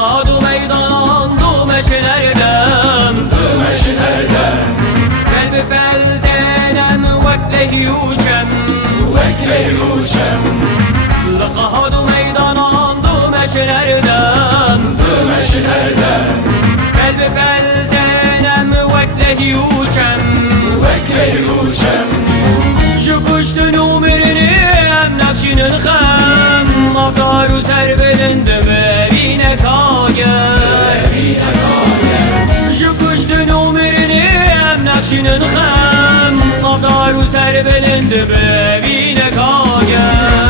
Laqadu meydan dümeşlerden Kalbi beldenem vekle yuşem Laqadu meydan dümeşlerden Kalbi beldenem vekle yuşem Şukuştun umirini emnakşinin hem Mavdaru serbelindi bevine kager Şukuştun umirini emnakşinin hem Mavdaru serbelindi bevine kager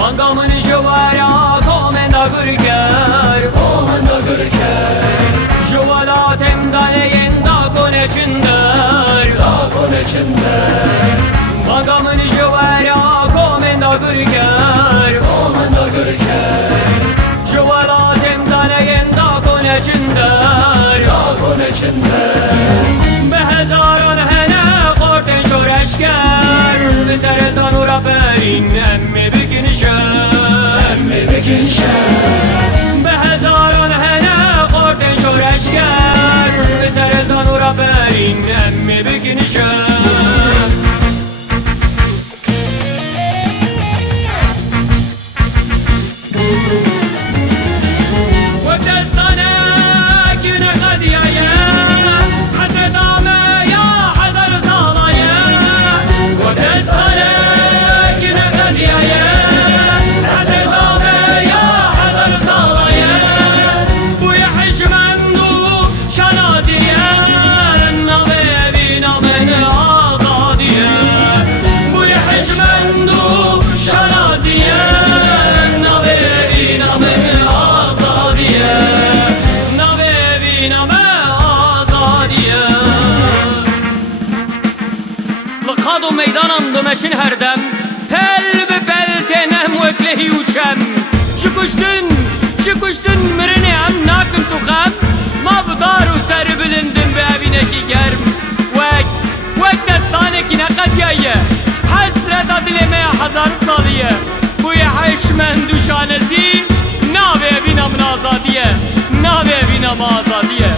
Bangamın jovara komenda gürker Jovala temdane yenda koneçinder Bangamın jovara komenda gürker Jovala temdane yenda koneçinder Be hezaran hene korten şoreşker Be seretan ura perin emmi bikin Be hezaran hene korten şoreşker Be seretan ura perin emmi bikin Laqadu meydanan dümeşin herdem Pelbi beltenem veklehi uçem Şukuştun mirini emnakın tuğam Mavdaru serbilindim be evineki germ Vek destaneki ne kadiye Hasret adilemeye hazar saliye Bu yeheşmen düşanesi Nave evinamın azadiye Nave evinam azadiye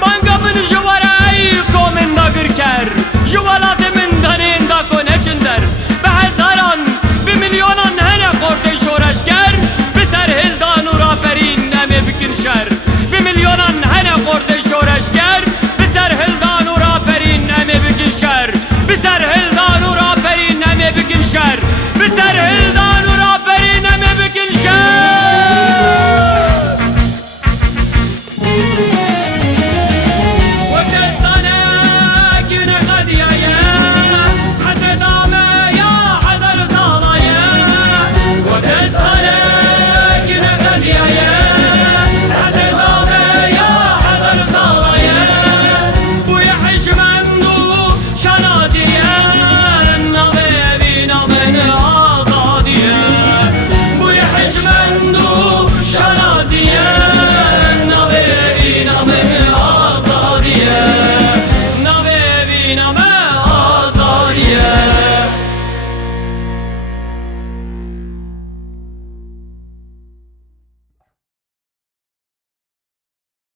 Bangamın juvara ey komenda gürker Juvala temindane